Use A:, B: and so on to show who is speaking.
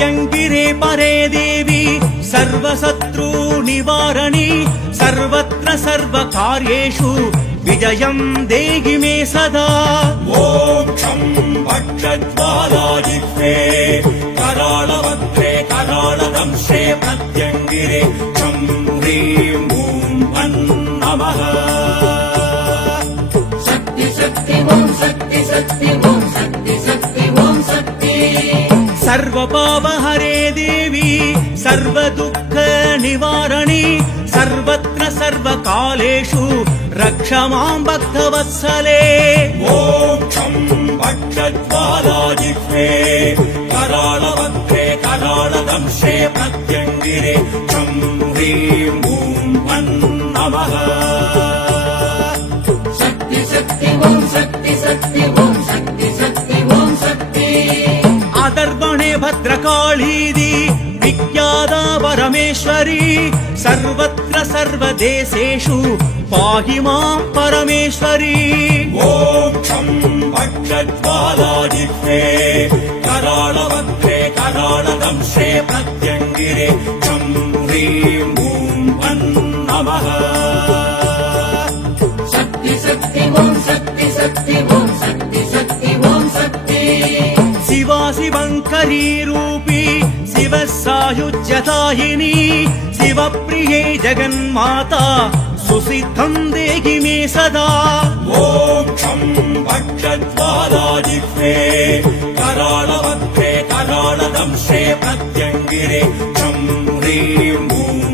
A: पत्यङ्गिरे परे देवी सर्वशत्रू निवारणी सर्वत्र सर्वकार्येषु विजयम् देहि मे सदा
B: ओ क्षम् पक्षाजित्वे कराडवक्षे कराडवशे पत्यङ्गिरे क्षं दे नमः पन्नमः
C: शक्ति शक्ति वा शक्ति शक्ति वा शक्ति शक्ति वाक्ति
A: सर्व देवी सर्व दुःख सर्वत्र सर्वकालेषु रक्ष मां भक्तवत्सले
B: मोक्षं चम् पक्षादिश्वे कराल वक्षे कराल दक्षे पत्यङ्गिरे चण्डे
A: भद्रकाळीदि विख्याता परमेश्वरी सर्वत्र सर्वदेशेषु पाहि मां परमेश्वरी
B: ॐ ज्वालादित्ये प्रत्यङ्गिरे वक्षे कराळ दंशे भजङ्गिरे चन्द्रीमः
C: शक्ति शक्ति ॐ शक्ति ॐ शक्ति शक्ति ॐ शक्ति
A: करी रूपी शिव सायुज्यताहिनी शिव प्रिये जगन्माता सुसिद्धं देहि मे सदा
B: मोक्षं भक्षद्वादाजिह्वे पक्षादि कराल प्रत्यङ्गिरे कराळ दंशे पत्यङ्गिरे क्षं प्रे